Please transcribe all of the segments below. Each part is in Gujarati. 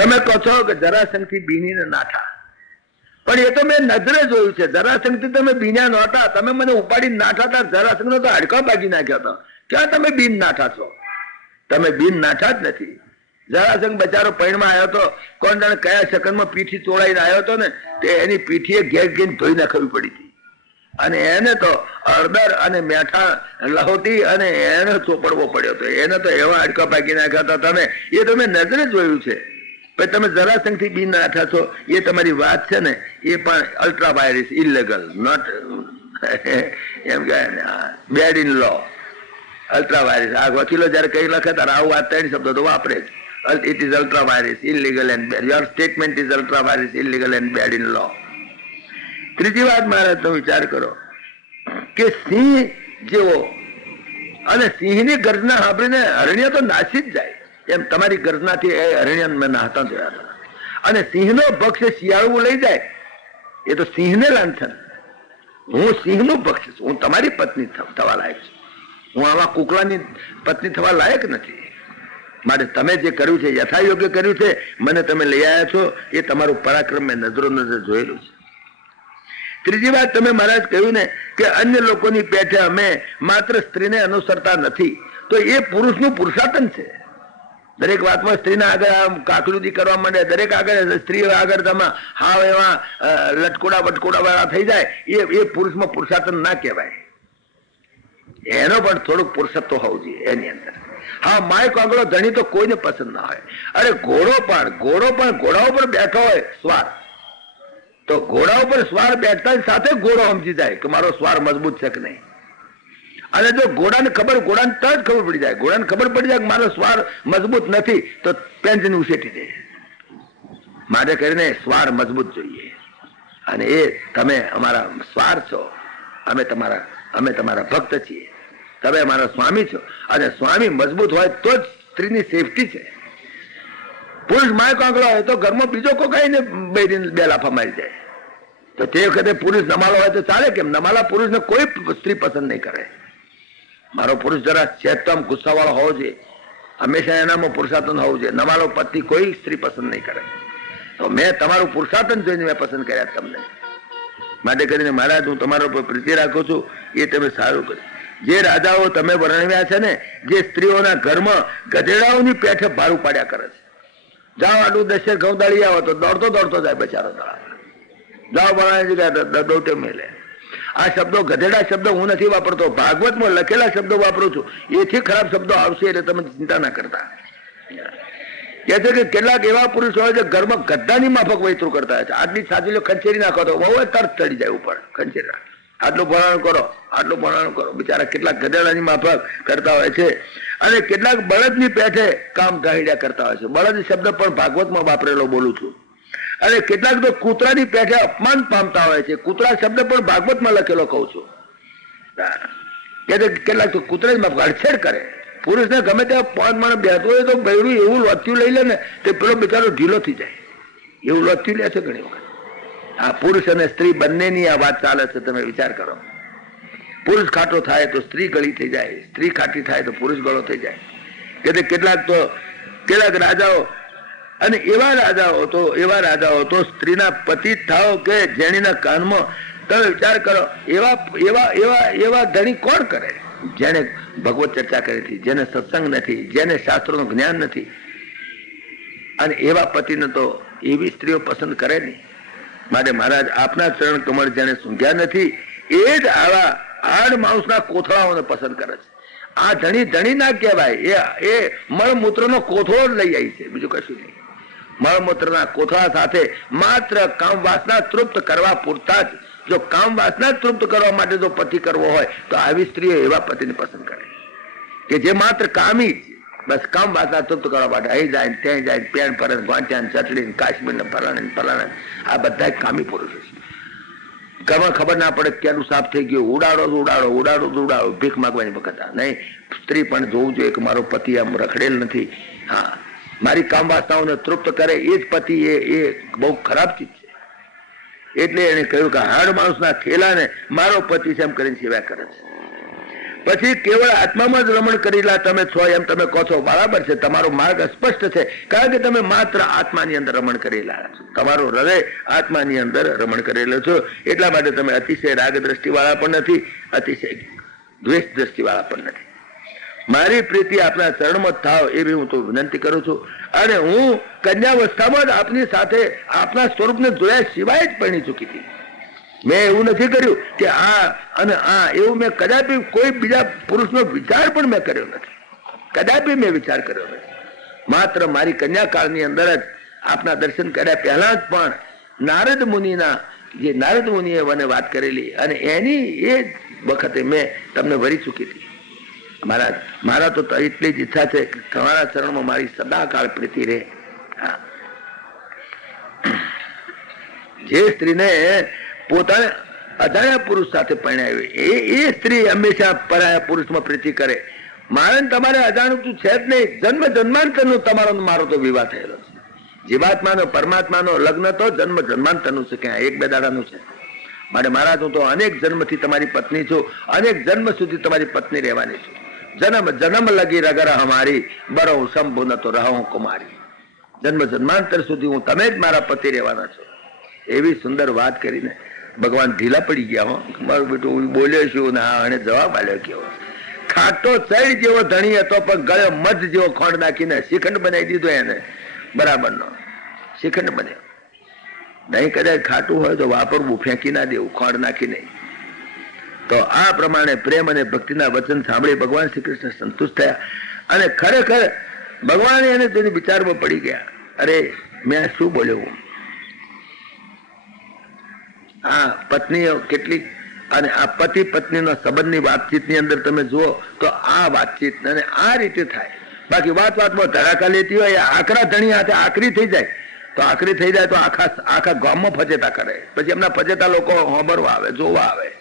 તમે કહો છો કે જરાસંઘથી બીનીને નાઠા. પણ એ તો મેં નજરે જોયું છે. જરાસંઘથી તમે બીન્યા નહોતા તમે મને ઉપાડી નાઠા હતા જરાસંઘ નો તો હાડકા ભાગી નાખ્યો હતો. ક્યાં તમે બીન નાઠા છો? તમે બીન નાઠા જ નથી. જરાસંઘ બચારો પૈણમાં આવ્યો હતો કોણ જાણે કયા સેકન્ડમાં પીઠી ચોળાઈને આવ્યો હતો ને, તે એની પીઠીએ ઘેર ઘેર ધોઈ નાખવી પડી હતી. અને એને તો અડદર અને મેઠા, લહોટી અને એને ચોપડવો પડ્યો હતો. એને તો એવા હાડકા ભાગી નાખ્યા હતા તમે. એ તો મેં નજરે જોયું છે. પણ તમે જરાસંઘથી બી નાઠા છો એ તમારી વાત છે ને, એ પણ અલ્ટ્રા વાયરસ ઇલીગલ નોટ એમ કે bad in law ultra vires આ વકીલો જયારે કઈ લખે, ત્યારે આવું આ ત્રણ શબ્દો તો વાપરે જ. It is ultra vires illegal and bad your statement is ultra vires illegal and bad in law ત્રીજી વાત મારા તમે વિચાર કરો, કે સિંહ જેવો, અને સિંહની ગર્જના સાંભળીને હરણ્ય તો નાસી જ જાય. એમ તમારી ગર્જનાથી એ અરણ્યમાં નાહતા જોયા હતા. અને સિંહનો પક્ષ શિયાળવું લઈ જાય, એ તો સિંહને લાંછન હું સિંહનું પક્ષ છું, હું તમારી પત્ની થવા લાયક છું. હું આવા કુકડાની પત્ની થવા લાયક નથી. માટે તમે જે કર્યું છે, યથાયોગ્ય કર્યું છે, મને તમે લઈ આવ્યા છો, એ તમારું પરાક્રમ મેં નજરો નજર જોયેલું છે. ત્રીજી વાત તમે મહારાજ કહ્યું ને કે અન્ય લોકોની પેઠે અમે માત્ર સ્ત્રીને અનુસરતા નથી, તો એ પુરુષનું પુરુષાર્થન છે. દરેક વાતમાં સ્ત્રીના આગળ કાકલુદી કરવા માંડે, દરેક આગળ સ્ત્રી આગળ તમે હાવ એવા લટકોડા વટકોડા વાળા થઈ જાય, એ એ પુરુષમાં પુરુષાર્થન ના કહેવાય. એનો પણ થોડુંક પુરુષત્વ હોવું જોઈએ એની અંદર. હા માય કાંગડો ધણી તો કોઈને પસંદ ના હોય. અરે ઘોડો પણ ઘોડો પણ ઘોડા ઉપર બેઠો હોય સ્વાર. તો ઘોડા ઉપર સ્વાર બેઠતા સાથે ઘોડો સમજી જાય કે મારો સ્વાર મજબૂત છે કે નહીં? અને જો ઘોડાને ખબર, ઘોડાને તરત ખબર પડી જાય. ઘોડાને ખબર પડી જાય કે મારો સ્વાર મજબૂત નથી, તો પેન્શન ઉછેટી દે. મારે કરીને સ્વાર મજબૂત જોઈએ. અને એ તમે અમારા સ્વાર છો. અમે તમારા અમે તમારા ભક્ત છીએ. તમે અમારા સ્વામી છો. અને સ્વામી મજબૂત હોય તો જ સ્ત્રીની સેફટી છે. પુરુષ માય કાંકડો હોય તો ઘરમાં બીજો કોઈ કઈ ને બે લાફા મારી જાય. તો તે વખતે પુરુષ નમાલો હોય તો ચાલે કેમ? નમાલા પુરુષને કોઈ સ્ત્રી પસંદ નહીં કરે. મારો પુરુષ જરા ચેતમ ગુસ્સાવાળો હોવો જોઈએ. હંમેશા એનામાં પુરુષાર્થન હોવું જોઈએ. નમાલો પતિ કોઈ સ્ત્રી પસંદ નહીં કરે. તો મેં તમારું પુરુષાર્થન જોઈને મેં પસંદ કર્યા તમને. માટે કરીને મહારાજ, હું તમારા પ્રીતિ રાખું છું. એ તમે સારું કર્યું. જે રાજાઓ તમે વર્ણવ્યા છે ને, જે સ્ત્રીઓના ઘરમાં ગધેડાઓની પેઠે ભારું પાડ્યા કરે છે. જાઓ આટલું દશેર ઘઉંદાળી આવો તો દોડતો દોડતો જાય બચારો દોડા જાઓ જગ્યા દોટે મેલે. આ શબ્દો ગધેડા શબ્દો હું નથી વાપરતો, ભાગવતમાં લખેલા શબ્દો વાપરું છું. એથી ખરાબ શબ્દો આવશે એટલે તમે ચિંતા ના કરતા. કે છે કે કેટલાક એવા પુરુષ હોય છે ઘરમાં ગદ્દાની માફક વૈતરું કરતા છે. આટલી છાતી ખંચેરી નાખો તો બહુ તરત ચડી જાય ઉપર. ખંચેરી આટલું ભણાણ કરો, આટલું ભણાણ કરો. બિચારા કેટલાક ગધેડાની માફક કરતા હોય છે. અને કેટલાક બળદની પેઠે કામ ગાહીડ્યા કરતા હોય છે. બળદ શબ્દ પણ ભાગવતમાં વાપરેલો બોલું છું. અને કેટલાક તો કૂતરાની પેઠે અપમાન પામતા હોય છે. કૂતરા શબ્દ પણ ભાગવતમાં લખેલો કહું છું. કેટલાક તો કૂતરા જ ગડછેડ કરે. પુરુષને ગમે ત્યાં પાંચ માણસ બેઠો હોય તો બૈરું એવું લોથ્યું લઈ લે ને, તે પેલો બિચારો ઢીલો થઈ જાય. એવું લોથ્યું લે છે ઘણી વખત. આ પુરુષ અને સ્ત્રી બંનેની આ વાત ચાલે છે, તમે વિચાર કરો. પુરુષ ખાટો થાય તો સ્ત્રી ગળી થઈ જાય. સ્ત્રી ખાટી થાય તો પુરુષ ગળો થઈ જાય. કે કેટલાક તો, કેટલાક રાજાઓ અને એવા રાજાઓ તો, એવા રાજાઓ તો સ્ત્રીના પતિ થાવ કે જેણીના કાનમાં તમે વિચાર કરો, એવા એવા એવા એવા ધણી કોણ કરે? જેને ભગવત ચર્ચા કરી હતી, જેને સત્સંગ નથી, જેને શાસ્ત્રોનું જ્ઞાન નથી. અને એવા પતિને તો એવી સ્ત્રીઓ પસંદ કરે નહીં. માટે મહારાજ, આપના ચરણ કમળ જેને સૂંઘ્યા નથી, એ જ આવા આડ માણસના કોથળાઓને પસંદ કરે છે. આ ધણી ધણી ના કહેવાય, એ એ મળમૂત્રનો કોથળો લઈ આવી છે, બીજું કશું નહીં. મળમૂત્રના કોથળા સાથે માત્ર કામ વાસના તૃપ્ત કરવા પૂરતા જ. જો કામ વાસના તૃપ્ત કરવા માટે જો પતિ કરવો હોય, તો આવી સ્ત્રીઓ એવા પતિને પસંદ કરે કે જે માત્ર કામી જ. બસ કામ વાસના તૃપ્ત કરવા માટે અહીં જાય ત્યાં જાય પેન પર ગોંચ્યા ને ચટલી કાશ્મીર ને ફલાણે ફલાણે આ બધા કામી પુરુષો છે. ઘરમાં ખબર ના પડે ક્યાંનું સાફ થઈ ગયું. ઉડાડો તો ઉડાડો ઉડાડો ઉડાડો. ભીખ માગવાની વખત નહીં, સ્ત્રી પણ જોવું જોઈએ કે મારો પતિ આમ રખડેલ નથી. હા. મારી કામ વાસનાઓને તૃપ્ત કરે, એ જ પતિ એ એ બહુ ખરાબ ચીજ છે. એટલે એને કહ્યું કે હાડ માણસના ખેલાને મારો પતિ છે એમ કરીને સેવા કરે છે. પછી કેવળ આત્મામાં જ રમણ કરેલા તમે છો એમ તમે કહો છો, બરાબર છે, તમારો માર્ગ સ્પષ્ટ છે, કારણ કે તમે માત્ર આત્માની અંદર રમણ કરેલા છો. તમારો હૃદય આત્માની અંદર રમણ કરેલો છો. એટલા માટે તમે અતિશય રાગ દ્રષ્ટિવાળા પણ નથી, અતિશય દ્વેષ દ્રષ્ટિવાળા પણ નથી. મારી પ્રીતિ આપના ચરણમાં થાવ એવી હું તો વિનંતી કરું છું. અને હું કન્યાવસ્થામાં જ આપની સાથે આપના સ્વરૂપને જોયા સિવાય જ પરણી ચૂકી હતી. મેં એવું નથી કર્યું કે આ અને આ એવું મેં કદાપી કોઈ બીજા પુરુષનો વિચાર પણ મેં કર્યો નથી. કદાપી મેં વિચાર કર્યો નથી. માત્ર મારી કન્યાકાળની અંદર જ આપના દર્શન કર્યા પહેલા જ પણ નારદ મુનિના જે નારદ મુનિએ મને વાત કરેલી અને એની એ વખતે મેં તમને વરી ચૂકી હતી. મારા મારા તો એટલી જ ઈચ્છા છે કે તમારા ચરણમાં મારી સદાકાળ પ્રીતિ રહે. જે સ્ત્રીને પોતાને અજાણ્યા પુરુષ સાથે પરણાવી એ એ સ્ત્રી હંમેશા પરાયા પુરુષમાં પ્રીતિ કરે. મારે તમારે અજાણું તું છે જ નહીં, જન્મ જન્માંતરનું તમારો મારો તો વિવાહ થયેલો છે. જીવાત્માનો, પરમાત્માનો લગ્ન તો જન્મ જન્માંતરનું છે ક્યાં એક બે દાડાનું છે. માટે મહારાજ હું તો અનેક જન્મથી તમારી પત્ની છું, અનેક જન્મ સુધી તમારી પત્ની રહેવાની છું. જન્મ જન્મ લગી રગર હમારી બરો શંભુ ન તો રહું કુમારી. જન્મ, જન્માંતર સુધી હું તમે જ મારા પતિ રહેવાના છો. એવી સુંદર વાત કરીને ભગવાન ઢીલા પડી ગયા, હો. મારું બેટું, હું બોલ્યો છું, ને આ એને જવાબ આલ્યો કેવો ખાટો ચડ જેવો ધણી હતો, પણ ગળે મધ જેવો ખોંડ નાખીને શિખંડ બનાવી દીધો એને. બરાબરનો. શિખંડ બન્યો. નહીં કદાચ ખાટું હોય તો વાપરવું, ફેંકી ના દેવું, ખોંડ નાખી નહીં તો આ પ્રમાણે પ્રેમ અને ભક્તિના વચન સાંભળી ભગવાન શ્રી કૃષ્ણ સંતુષ્ટ થયા. અને ખરેખર ભગવાન એને તેની વિચારમાં પડી ગયા. અરે, મેં શું બોલ્યો? આ પત્નીઓ કેટલી અને આ પતિ પત્નીનો સંબંધની વાતચીતની અંદર તમે જુઓ તો આ વાતચીત અને આ રીતે થાય. બાકી વાત વાતમાં ધડાકા લેતી હોય આકરા ધણી હાથે આકરી થઈ જાય. તો આકરી થઈ જાય તો આખા આખા ગામમાં ફજેતા કરે. પછી એમના ફજેતા લોકો હોંભરવા આવે, જોવા આવે.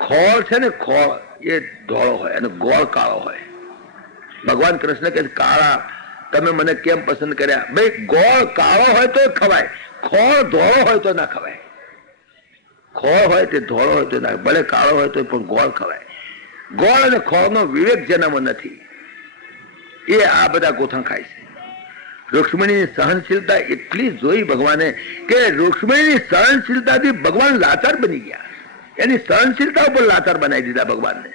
ખોળ છે ને, ખોળ, એ ધોળો હોય અને ગોળ કાળો હોય. ભગવાન કૃષ્ણ કે કાળા, તમે મને કેમ પસંદ કર્યા? ભાઈ, ગોળ કાળો હોય તો ખવાય, ખોળ ધોળો હોય તો ના ખવાય. ખોળ હોય તે ધોળો હોય તો ના ભલે કાળો હોય તો પણ ગોળ ખવાય. ગોળ અને ખોળનો વિવેક જેનામાં નથી. એ આ બધા ગોથણ ખાય છે. રૂક્ષ્મણીની સહનશીલતા એટલી જોઈ ભગવાને કે રૂક્ષ્મણીની સહનશીલતાથી ભગવાન લાચાર બની ગયા. એની સહનશીલતા ઉપર લાચાર બનાવી દીધા ભગવાનને.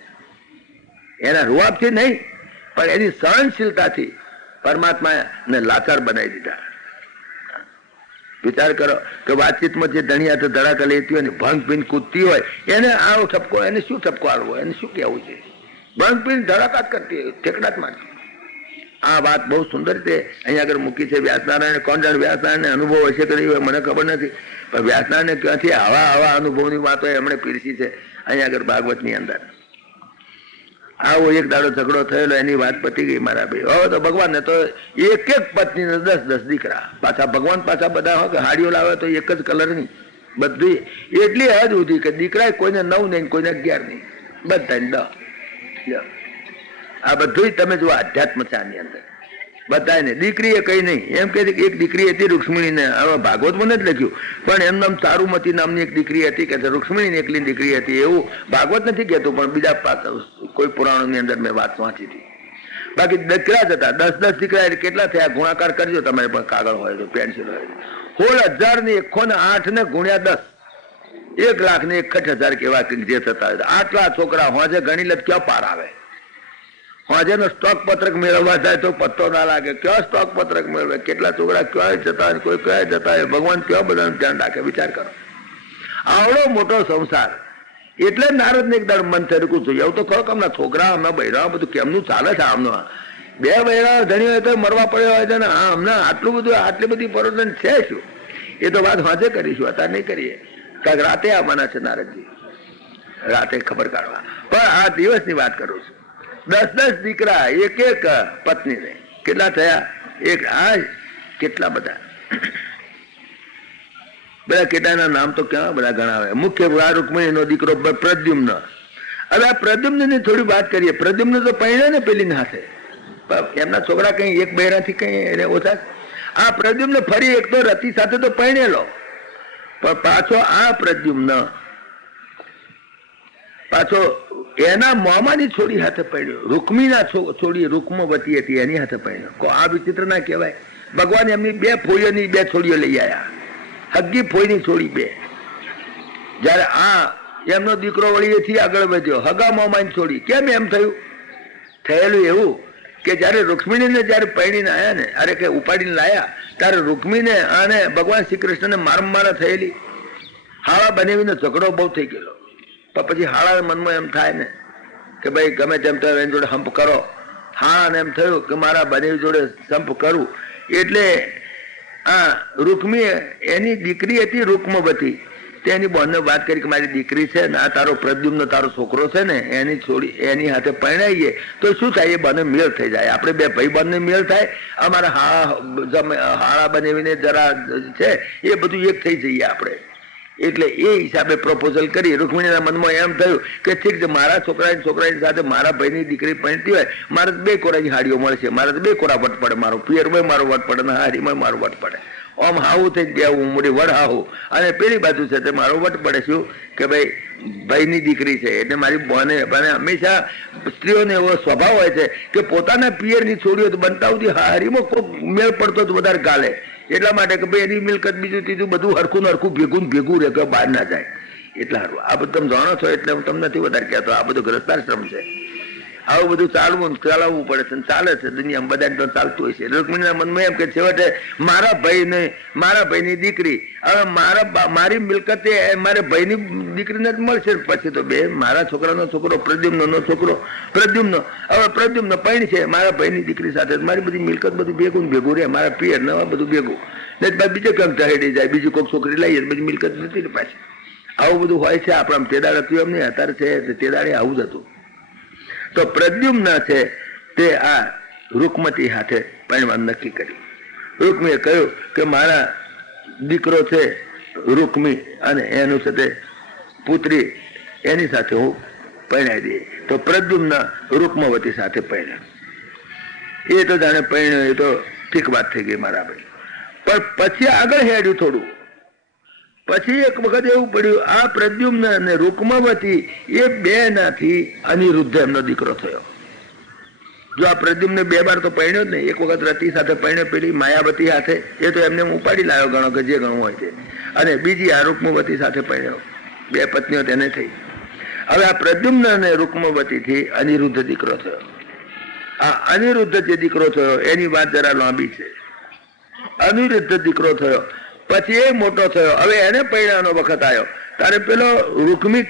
એના રૂઆબથી નહીં, પણ એની સહનશીલતાથી પરમાત્માને લાચાર બનાવી દીધા. વિચાર કરો કે વાતચીતમાં જે ધણી હાથે ધડાકા લેતી હોય ને ભંગ પીન કૂદતી હોય, એને આવો ઠપકો, એને શું ઠપકો આલવો, એને શું કહેવું છે? ભંગ પીન ધડાકાત કરતી હોય ઠેકડા જ. મારતી આ વાત બહુ સુંદર રીતે અહીંયા આગળ મૂકી છે વ્યાસનારાયણ, કોણ જાણ વ્યાસનારાયણ અનુભવ હશે કે નહીં મને ખબર નથી. પણ વ્યાસનાને ક્યાંથી આવા આવા અનુભવની વાતો એમણે પીરસી છે. અહીંયા આગળ ભાગવતની અંદર. આવો એક દાડો ઝઘડો થયેલો, એની વાત પતી ગઈ મારા ભાઈ હવે તો ભગવાનને તો એક એક પત્નીને દસ દસ દીકરા. પાછા ભગવાન પાછા બધા હોય કે હાડીઓ લાવે તો એક જ કલરની બધી એટલી હદ ઉધી કે દીકરા કોઈને નવ નહીં કોઈને અગિયાર નહીં બધા દસ આ બધું તમે જો આધ્યાત્મ છે આની અંદર. બધાને દીકરીએ કઈ નહીં. એમ કે એક દીકરી હતી રૂક્ષ્મણીને. હવે ભાગવતમાં નથી લખ્યું. પણ એમ નામ ચારુમતી નામની એક દીકરી હતી કે રૂક્ષ્મણીની એકલી દીકરી હતી. એવું ભાગવત નથી કહેતું, પણ બીજા કોઈ પુરાણોની અંદર મેં વાત વાંચી હતી. બાકી દીકરા જ હતા. દસ દસ દીકરા એટલે કેટલા થયા? ગુણાકાર કરજો તમારે, પણ કાગળ હોય તો, પેન્સિલ હોય. સોળ હજાર ને એકસો ને આઠ ને ગુણ્યા દસ. એક લાખ ને એકસઠ હજાર કેવા જે થતા હોય. આટલા છોકરા હોજે ગણી લે તો પાર આવે. હોજેનો સ્ટોક પત્રક મેળવવા જાય તો પત્તો ના લાગે. કયો સ્ટોક પત્રક મેળવે? કેટલા છોકરા ક્યાં જતા કોઈ ક્યાં જતા હોય? ભગવાન ક્યાં બધાનું ધ્યાન રાખે? વિચાર કરો. આવડો મોટો સંસાર. એટલે જ નારદ ને એક દાડ મન થયું જોઈએ એવું તો ખરો કે હમણાં છોકરા, હમણાં બૈરા બધું કેમનું ચાલે છે આમનું? બે બૈરા ધણી હોય તો મરવા પડ્યો હોય છે ને, હા, હમણાં આટલું બધું, આટલી બધી પરોજન છે શું? એ તો વાત વાંચે કરીશું, અત્યારે નહીં કરીએ. કાંઈક રાતે આવવાના છે નારદજી. રાતે ખબર કાઢવા. પણ આ દિવસની વાત કરું છું. દસ દસ દીકરા એક એક પત્નીને કેટલા થયા? એક આ કેટલા બધા? બધા કેટલાના નામ તો કેવા બધા ગણાવે મુખ્ય આ રૂકમણીનો દીકરો પ્રદ્યુમ્ન. હવે આ પ્રદ્યુમ્નની થોડી વાત કરીએ. પ્રદ્યુમ્ન તો પહેણે ને પેલી હાથે એમના છોકરા કઈ એક બહેરાથી કઈ એને ઓછા? આ પ્રદ્યુમ્ન ફરી એક તો રતિ સાથે તો પહેણેલો પણ પાછો આ પ્રદ્યુમ્ન પાછો એના મોમાની છોડી હાથે પડ્યો. રૂકમીના છોડી રૂકમવતી હતી, એની હાથે પડ્યો. આ વિચિત્ર ના કહેવાય. ભગવાન એમની બે ફોઈઓની બે છોડીઓ લઈ આવ્યા હગ્ગી ફોઈની છોડી બે. જ્યારે આ એમનો દીકરો વળી એથી આગળ વધ્યો. હગા મોમાની છોડી. કેમ એમ થયું? થયેલું એવું કે જ્યારે રૂક્ષ્મીને જ્યારે પૈણીને આવ્યા ને, અરે કે ઉપાડીને લાયા, ત્યારે રૂક્મીને અને ભગવાન શ્રી કૃષ્ણને મારમારા થયેલી. હાવા બનાવીને ઝઘડો બહુ થઈ ગયેલો. તો પછી હાળા મનમાં એમ થાય ને કે ભાઈ ગમે તેમ તમે એની જોડે હંપ કરો. હા, ને એમ થયું કે મારા બની જોડે સંપ કરું. એટલે આ રૂકમી એની દીકરી હતી રૂકમવતી. તેની બોનને વાત કરી કે મારી દીકરી છે ને આ તારો પ્રદ્યુમ્ન તારો છોકરો છે ને એની છોડી એની હાથે પરણાઈએ તો શું થાય? એ બંને મેળ થઈ જાય. આપણે બે ભાઈ બંને મેળ થાય. અમારા હાળા હાળા બનાવીને જરા છે. એ બધું એક થઈ જઈએ આપણે. એટલે એ હિસાબે પ્રપોઝલ કરી રૂકમિણીના મનમાં એમ થયું કે ઠીક છે, મારા છોકરાની છોકરાની સાથે મારા ભાઈની દીકરી પરણતી હોય, મારે બે કોરાની હાડીઓ મળશે, મારે બે કોરા વટ પડે, મારો પિયરમાં મારો વટ પડે ને હારીમાં મારો વટ પડે. આમ હાવું થઈ ગયા હું મોટી વડ હાવું અને પેલી બાજુ છે તે મારો વટ પડે શું? કે ભાઈ, ભાઈની દીકરી છે, એટલે મારી બોને, બને હંમેશા સ્ત્રીઓને એવો સ્વભાવ હોય છે કે પોતાના પિયરની છોડીઓ તો બનતા સુધી હારીમાં કોઈ મેળ પડતો તો વધારે ગાલે. એટલા માટે કે ભાઈ એની મિલકત બીજું ત્રીજું બધું હરખું હરખું ભેગું ભેગું રહે કે બહાર ના જાય. એટલા સારું. આ બધું તમે જાણો છો એટલે હું તમને નથી વધારે કહેતો આ બધું ગ્રસ્તાશ્રમ છે. આવું બધું ચાલવું ને ચલાવવું પડે છે ને ચાલે છે. દુનિયામાં બધા ચાલતું હોય છે. રૂકમિણીના મનમાં એમ કે છેવટે મારા ભાઈને મારા ભાઈની દીકરી. હવે મારા મારી મિલકત એ મારે ભાઈની દીકરીને જ મળશે પછી તો બે. મારા છોકરાનો છોકરો, પ્રદ્યુમ્નનો છોકરો. પ્રદ્યુમ્ન હવે પ્રદ્યુમ્ન પૈણ છે. મારા ભાઈની દીકરી સાથે મારી બધી મિલકત બધું ભેગું ભેગું રહે. મારા પિયર નવા બધું ભેગું. ને પછી બીજે કંઈક ચહેડી જાય. બીજી કોઈક છોકરી લઈએ બધી મિલકત નથી ને પાછી. આવું બધું હોય છે આપણા તેદાડ હતું એમ નહીં. અત્યારે છે તેદાડે આવું જ હતું. તો પ્રદ્યુમ્ન છે, તે આ રૂકમતી હાથે પરણવા નક્કી કર્યું. રૂકમીએ કહ્યું કે મારા દીકરો છે રૂકમી અને એનું સાથે પુત્રી, એની સાથે હું પરણાવી દઈએ. તો પ્રદ્યુમ્ન રૂકમવતી સાથે પરણ્યો. એ તો જાણે પરણ્યો, એ તો ઠીક વાત થઈ ગઈ મારા ભાઈ. પણ પછી આગળ હેડ્યું થોડું. પછી એક વખત એવું પડ્યું, આ પ્રદ્યુમ્ન અને રૂકમવતી એ બે નાથી અનિરુદ્ધ એમનો દીકરો થયો. જો આ પ્રદ્યુમ્ન બે વાર તો પરણ્યો જ નહીં, એક વખત રતિ સાથે પરણ્યો, પેલી માયાવતી સાથે એ તો એમને ઉપાડી લાવ્યો ગણો કે જે ગણું હોય છે અને બીજી આ રૂકમવતી સાથે પરણ્યો. બે પત્નીઓ તેને થઈ. હવે આ પ્રદ્યુમ્ન અને રૂકમવતીથી અનિરુદ્ધ દીકરો થયો. આ અનિરુદ્ધ જે દીકરો થયો, એની વાત જરા લાંબી છે. અનિરુદ્ધ દીકરો થયો. પછી એ મોટો થયો. હવે એને પૈણાનો વખત આવ્યો. તારે પેલો રૂકમી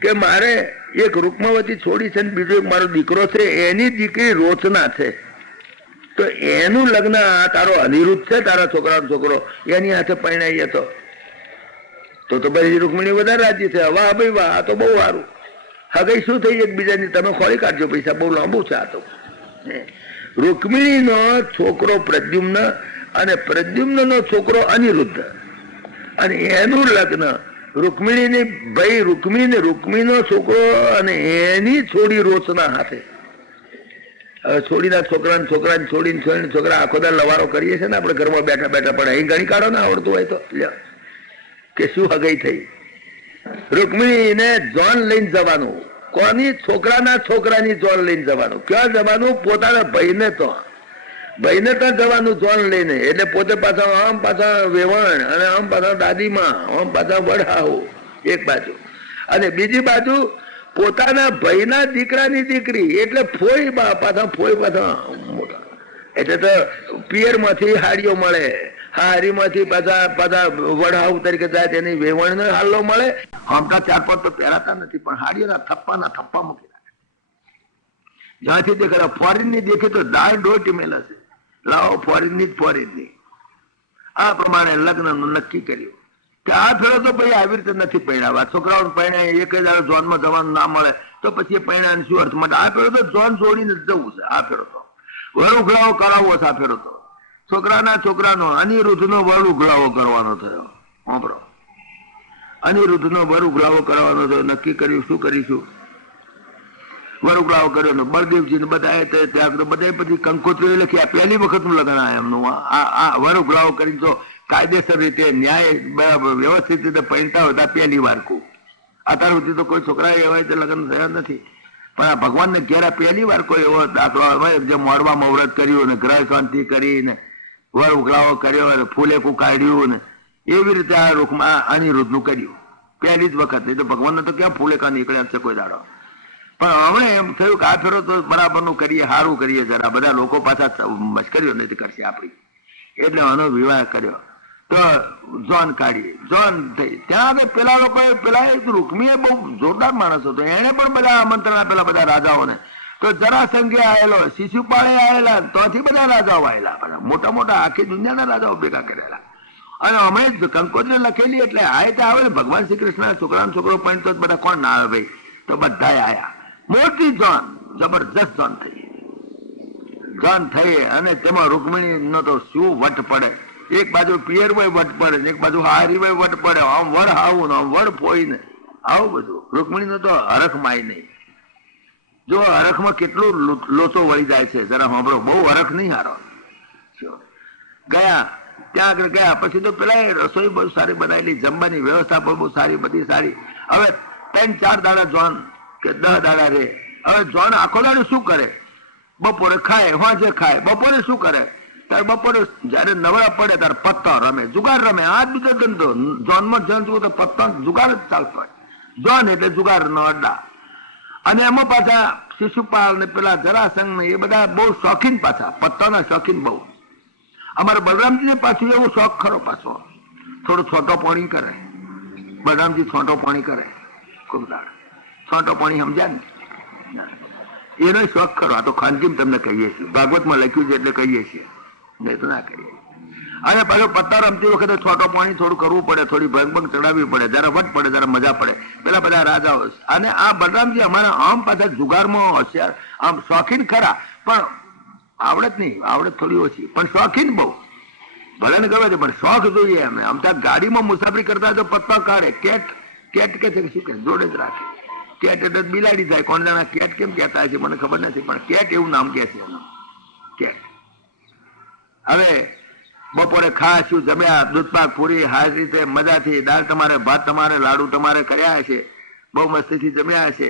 કે મારે એક રૂકમાવતી છોડી છે બીજો એક મારો દીકરો છે, એની દીકરી રોચના છે. તો એનું લગ્ન તારો અનિરુદ્ધ છે, તારા છોકરાનો છોકરો. એની હાથે પરણાઈએ હતો. તો તો પછી રૂકમણી વધારે રાજી છે વાહ ભાઈ વાહ, આ તો બહુ સારું. હવે શું થઈ એકબીજાની? તમે ખોળી કાઢજો પૈસા, બહુ લાંબુ છે આ તો. રૂકમિણીનો છોકરો પ્રદ્યુમ્ન અને પ્રદ્યુમ્નનો છોકરો અનિરુદ્ધ. અને એનું લગ્ન રૂકમિણીની ભાઈ રૂકમિણી રૂકમીનો છોકરો અને એની છોડી રોચના હાથે. છોડીના છોકરાને છોકરાને છોડીને છોડીને છોકરા આખો દા લવારો કરીએ છે ને આપણે ઘરમાં બેઠા બેઠા પણ અહીં ગણી કાઢો ને આવડતું હોય તો. કે શું હગઈ થઈ. રૂકમિણીને જોન લઈને જવાનું. કોની છોકરાના છોકરાની જોન લઈને જવાનું? ક્યાં જવાનું? પોતાના ભાઈને તો. ભાઈને ત્યાં જવાનું જોન લઈને. એટલે પોતે પાછા આમ પાછા વેવણ અને આમ પાછા દાદીમાં, આમ પાછા વડાઓ એક બાજુ. અને બીજી બાજુ પોતાના ભાઈના દીકરાની દીકરી, એટલે ફોઈ પાછા ફોઈ પાછા મોટા. એટલે તો પિયરમાંથી હાડીઓ મળે. હારીમાંથી પાછા પાછા વડાવ તરીકે જાય, તેની વેવણ હાલો મળે. હમતા ચાર પાંચ તો પહેરાતા નથી, પણ હાડીઓના થપ્પાના થપ્પા મૂકી જ્યાંથી દેખાય ફોરેનની દેખે તો દાળ ડોટી મેલા છે. લાવો, ફોરેનની ફોરેન. ની આ પ્રમાણે લગ્નનું નક્કી કર્યું. કે આ ફેરો તો ભાઈ આવી રીતે નથી પહેણાવા છોકરાઓ પહેણાય એક જ ઝોનમાં જવાનું ના મળે, તો પછી પહેણાને શું અર્થ? માટે આ ફેરો તો ઝોન છોડીને જ જવું છે, આ ફેરો તો. વર ઉઘરાવો કરાવવો છે આ ફેરો તો. છોકરાના છોકરાનો અનિરુદ્ધ નો વર ઉઘરાવો કરવાનો થયો. વાપરો. અનિરુદ્ધ નો વર ઉઘરાવો કરવાનો થયો. નક્કી કર્યું, શું કરીશું? વર ઉઘરાવો કર્યો ને બળદેવજી ને બધા ત્યાં બધા બધી કંકોત્રી લખી પહેલી વખતનું લગ્ન આ એમનું આ વરુકડાઓ વર કરીને જો કાયદેસર રીતે ન્યાય વ્યવસ્થિત રીતે પહેરતા હતા પહેલી વાર કુ અત્યાર સુધી તો કોઈ છોકરા એવા રીતે લગ્ન થયા નથી. પણ આ ભગવાનને ઘેરા પહેલી વાર કોઈ એવો દાખલો જે મોડવા વ્રત કર્યું ને ગ્રહ શાંતિ કરીને વર ઉઘરાવો કર્યો ફૂલે ફૂલેકું કાઢ્યું ને એવી રીતે આ રૂખમાં અનિરુદ્ધનું કર્યું. પહેલી જ વખત. નહીં તો ભગવાનને તો ક્યાં ફૂલેકા નીકળ્યા છે કોઈ દાડો. પણ હવે એમ થયું કે આ ફેરો તો બરાબરનું કરીએ સારું કરીએ જરા. બધા લોકો પાછા મશ્કરીઓ નથી કરશે આપણી. એટલે આનો વિવાહ કર્યો. તો જોન કાઢીએ. જોન થઈ. ત્યાં આગળ પેલા લોકોએ, પેલા એક રૂકમીએ બહુ જોરદાર માણસ હતો. એને પણ બધા આમંત્રણ આપેલા બધા રાજાઓને. તો જરા સંઘે આવેલો, શિશુપાળે આવેલા તોથી બધા રાજાઓ આવેલા. બધા મોટા મોટા આખી દુનિયાના રાજાઓ ભેગા કરેલા. અને અમે જ કંકોત્રી લખેલી એટલે આ તે આવે ભગવાન શ્રી કૃષ્ણ છોકરાનો છોકરો પણ તો બધા, કોણ ના આવે ભાઈ? તો બધા આયા. મોટી જાન, જબરજસ્ત જાન થઈ. જાન થઈ અને તેમાં રૂકમિણી નો તો શું વટ પડે? એક બાજુ પિયર હોય વટ પડે એક બાજુ હારી હોય વટ પડે. આમ વડ આવું ને આમ વડ ફોઈ ને. આવું બધું. રૂકમિણી નો તો હરખ માય નહીં. જો હરખમાં કેટલું લોચો વળી જાય છે, જરા સાંભળો. બહુ હરખ નહીં હારો. ગયા, ત્યાં આગળ ગયા. પછી તો પેલા રસોઈ બહુ સારી બનાવેલી, જમવાની વ્યવસ્થા પણ બહુ સારી, બધી સારી. હવે ત્રણ ચાર દાડા જોન કે દહ દાડા રે. હવે જોન આખો દાડો શું કરે? બપોરે ખાય વાંચે ખાય. બપોરે શું કરે? ત્યારે બપોરે જયારે નવરા પડે ત્યારે પત્તા રમે, જુગાર રમે. આ જ બીજો ધંધો. જોનમાં જન જુઓ તો પત્તા જુગાર જ ચાલતો હોય. જોન એટલે જુગાર નો અડ્ડા. અને એમાં પાછા શિશુપાલ ને પેલા જરાસંઘ ને એ બધા બહુ શોખીન પાછા. પત્તાના શોખીન બહુ. અમારે બલરામજીને પાછું એવો શોખ ખરો પાછો. થોડું છોટો પાણી કરે. બલરામજી છોટો પાણી કરે. ખૂબ દાડ છોટો પાણી સમજ્યા ને? એનો શોખ ખરો આ તો ખાનગીમ તમને કહીએ છીએ. ભાગવતમાં લખ્યું છે એટલે કહીએ છીએ. નહીં તો ના કરીએ અને પાછો પત્તા રમતી વખતે છોટો પાણી થોડું કરવું પડે, થોડી ભંગ ભંગ ચડાવવી પડે જરા વટ પડે જરા મજા પડે. પેલા બધા રાજાઓ અને આ બલરામજી અમારા આમ પાછા જુગારમાં હોશિયાર. આમ શોખીન ખરા. પણ આવડત નહીં. આવડત થોડી ઓછી. પણ શોખીન બહુ. ભલે ને ગમે છે પણ શોખ જોઈએ અમે આમ ત્યાં ગાડીમાં મુસાફરી કરતા તો પત્તા કાઢે. કેટ કેટ કે છે શું કે? જોડે જ રાખે. કેટ એટલે બિલાડી થાય કોણ જાણે કેટ કેમ કહેતા છે મને ખબર નથી, પણ કેટ એવું નામ કે છે હવે બપોરે ખાશું જમ્યા, દૂધપાક પૂરી હાજ રીતે મજાથી દાળ તમારે, ભાત તમારે, લાડુ તમારે કર્યા હશે, બહુ મસ્તીથી જમ્યા હશે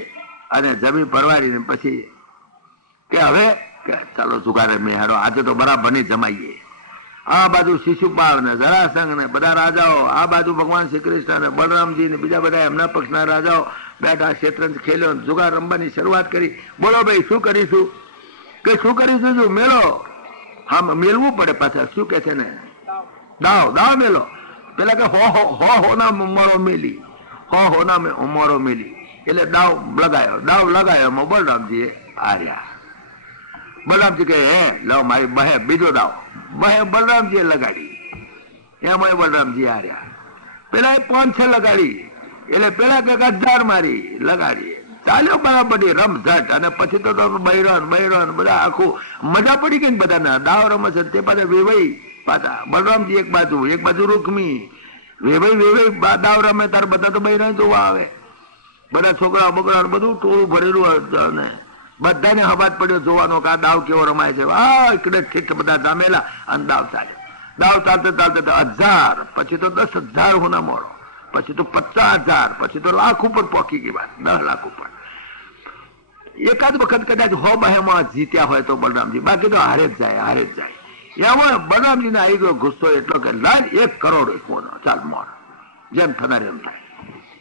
અને જમી પરવારીને પછી કે હવે કે ચાલો જુગારે મેહાડો આજે તો બરાબરની જમાઈએ. આ બાજુ શિશુપાલ ને જરાસંઘ ને બધા રાજાઓ, આ બાજુ ભગવાન શ્રી કૃષ્ણ ને બલરામજી ને બીજા બધા એમના પક્ષના રાજાઓ બેઠા શેતરંજ ખેલ્યો જુગાર રમવાની શરૂઆત કરી. બોલો ભાઈ, શું કરીશું? કે શું કરીશું શું મેળો? હા મેળવું પડે પાછા, શું કે છે ને? દાવ દાવ મેલો પેલા કે હો હો હો હો ના ઉમરો મેલી. હો હો ના મે- ઉમરો મેલી. એટલે દાવ લગાયો દાવ લગાયો એમાં. બલરામજી હાર્યા. બલરામજી કહે, હે લો મારી બહે, બીજો દાવ. બહે બલરામજીએ લગાડી. એમાં બલરામજી હાર્યા. પેલા એ પાંચ, છ લગાડી. એટલે પેલા કાકા ધાર મારી લગાડીએ. ચાલ્યો બરાબર રમઝટ અને પછી તો બૈરન બૈરન બધા આખું મજા પડી ગઈ ને બધાને. દાવ રમે છે તે પાછા વેવાઈ પાછા. બલરામજી એક બાજુ એક બાજુ રૂકમી. વેવાઈ વેવાઈ દાવ રમે તાર બધા તો બૈરણ જોવા આવે. બધા છોકરા બોકરા બધું ટોળું ભરેલું હતું ને બધાને હવાજ પડ્યો જોવાનો કે આ દાવ કેવો રમાય છે. આ એકડે ઠીક બધા જામેલા અને દાવ ચાલે. દાવ ચાલતે ચાલતે હજાર, પછી તો દસ હજાર હોના મોડો પછી તો પચાસ હજાર, પછી તો લાખ ઉપર પહોંચી ગઈ વાત. દસ લાખ ઉપર. એકાદ વખત કદાચ હો બહેમાં જીત્યા હોય તો બલરામજી. બાકી તો હારે જ જાય, હારે જ જાય. એમાં બલરામજીને આવી ગયો ગુસ્સો એટલો કે લાજ એક કરોડ કોનો ચાલ, મોર. જેમ થનાર એમ થાય.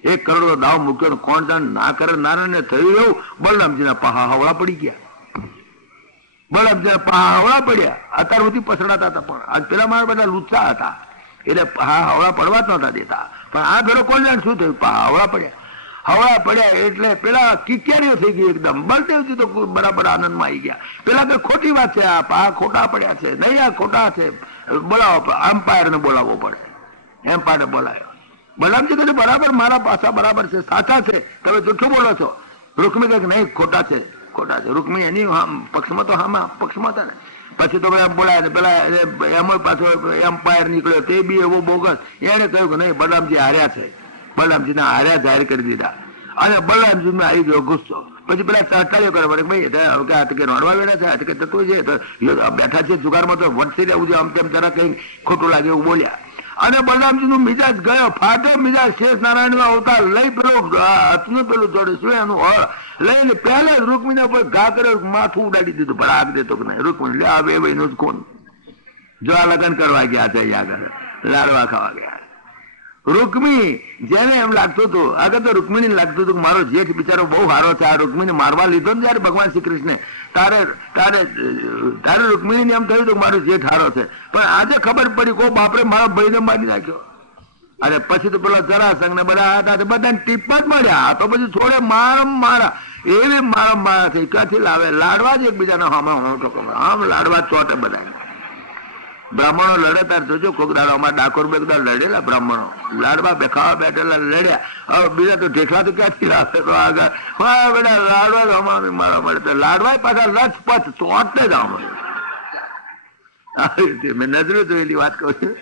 એક કરોડ દાવ મૂક્યો કોણ જાણ ના કરે નારાયણ થયું એવું, બલરામજીના પહા હવળા પડી ગયા. બલરામજીના પહા હવળા પડ્યા. અત્યાર સુધી પસડાતા હતા પણ. આજ પેલા મારા બધા લુચ્ચા હતા. એટલે પહા હવળા પડવા જ નતા દેતા. પણ આ ફેરો કોણ શું થયું? હવળા પડ્યા. હવળા પડ્યા એટલે પેલા કિક્યારીઓ થઈ ગઈ એકદમ. બળદેવજી તો બરાબર આનંદમાં આવી ગયા. પેલા કે ખોટી વાત છે આ આ ખોટા પડ્યા છે. નહીં, આ ખોટા છે. બોલાવો અમ્પાયર ને બોલાવવો પડે. એમ્પાયર બોલાયો. બલરામજી કહે બરાબર, મારા પાસા બરાબર છે, સાચા છે. તમે જૂઠું બોલો છો. રૂકમી કહે નહીં, ખોટા છે ખોટા છે. રૂકમી એની પક્ષમાં તો હામાં, પક્ષમાં હતા ને પછી તો બધા બોલાય પેલા એમ પાછો એમ્પાયર નીકળ્યો. તે બી એવો બોગસ. એને કહ્યું કે નહીં, બલરામજી હાર્યા છે. બલરામજીને હાર્યા જાહેર કરી દીધા. અને બલરામજી આવી ગયો ગુસ્સો. પછી પેલા ચર્ચાઓ કરે વળી ભાઈ કે આ કે રણવા વેળા છે, આ કે થતું છે. બેઠા છે જુગારમાં તો વટસી રહેવું છે આમ તેમ જરા કંઈક ખોટું લાગે એવું બોલ્યા. અને બલરામજીનું મિજાજ ગયો. ફાટે મિજાજ શેષ નારાયણ અવતાર લઈ પેલો હાથનું પેલું જોડે શું એનું લઈને પહેલા જ રૂકમીને ઉપર માથું ઉડાડી દીધું આગ દેતો કે નહીં. રૂકમી લે, આ બે ભાઈનું જ કોણ? જો આ લગ્ન કરવા ગયા છે આગળ, લાડવા ખાવા ગયા રૂકમી જેને એમ લાગતું હતું, આગળ તો રૂકમીને લાગતું હતું કે મારો જેઠ બિચારો બહુ સારો છે. આ રૂકમીને મારવા લીધો ને જયારે ભગવાન શ્રી કૃષ્ણે તારે તારે તારે રૂકમીને એમ થયું હતું મારો જેઠ સારો છે. પણ આજે ખબર પડી કો બાપરે મારા ભાઈને મારી નાખ્યો. અરે પછી તો પેલા જરાસંઘ ને બધા હતા બધાને ટીપ જ મળ્યા. તો પછી છોડે મારમ મારા. એવી મારા થઈ ક્યાંથી લાવે? લાડવા જ એકબીજાના હામાં હું તો આમ લાડવા ચોટે બધા બ્રાહ્મણો લડે તાર જોજો, કોક દાડો અમારા ડાકોર બેગદાર લડેલા બ્રાહ્મણો. લાડવા બેખાવા બેઠેલા લડ્યા. હવે બીજા તો ઢેકલા તો ક્યાંથી લાવે? તો આગળ, હા બેટા લાડવા અમારે મારા મળે તો લાડવા પાછા લચપચ ચોટે જ આમ. આવી રીતે મેં નજરે જોયેલી વાત કહું છું.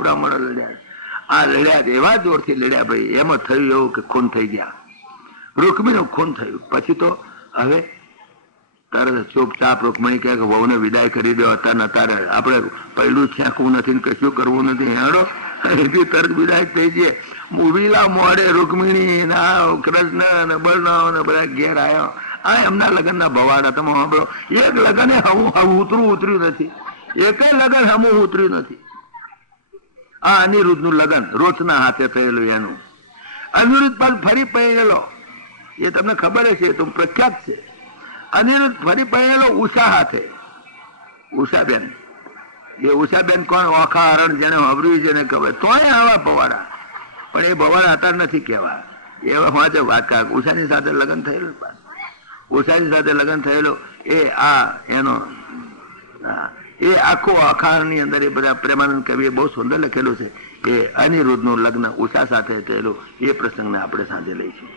બ્રાહ્મણો લડ્યા આ લડ્યા એવા જોરથી લડ્યા ભાઈ. એમાં થયું એવું કે ખૂન થઈ ગયા. રૂકમીનું ખૂન થયું. પછી તો હવે તરત ચૂપચાપ રૂકમણી કહે કે વહુને વિદાય કરી દો, અત્યારે તારે આપણે પહેલું છેંકવું નથી કશું કરવું નથી. હેડો એથી તરત વિદાય થઈ જઈએ. મૂવીલા મોડે રૂકમિણી ના કૃષ્ણ અને ને બધા ઘેર આવ્યો આ એમના લગ્નના ભવાડા, તમે સાંભળો. એક લગ્ન હવું ઉતરું ઉતર્યું નથી. એક લગ્ન હમું ઉતર્યું નથી. આ અનિરુદ્ધનું લગ્ન રોચના હાથે થયેલું એનું. અનિરુદ્ધ પણ ફરી પહેરેલો. એ તમને ખબર હશે તો પ્રખ્યાત છે. અનિરુદ્ધ ફરી પડેલો ઉષા હાથે. ઉષાબેન. એ ઉષાબેન કોણ? ઓખા હરણ જેને વાપર્યું છે ખબર. તોય આવા ભવાડા પણ એ ભવાડા હતા નથી કહેવા. એવા વાંચે, વાત કાક ઉષાની સાથે લગ્ન થયેલું ઉષાની સાથે લગ્ન થયેલો. એ આ એનો એ આખો અખારની અંદર એ બધા પ્રેમાનંદ કવિએ બહુ સુંદર લખેલું છે. એ અનિરુદ્ધનું લગ્ન ઉષા સાથે થયેલું. એ પ્રસંગને આપણે સાંજે લઈશું.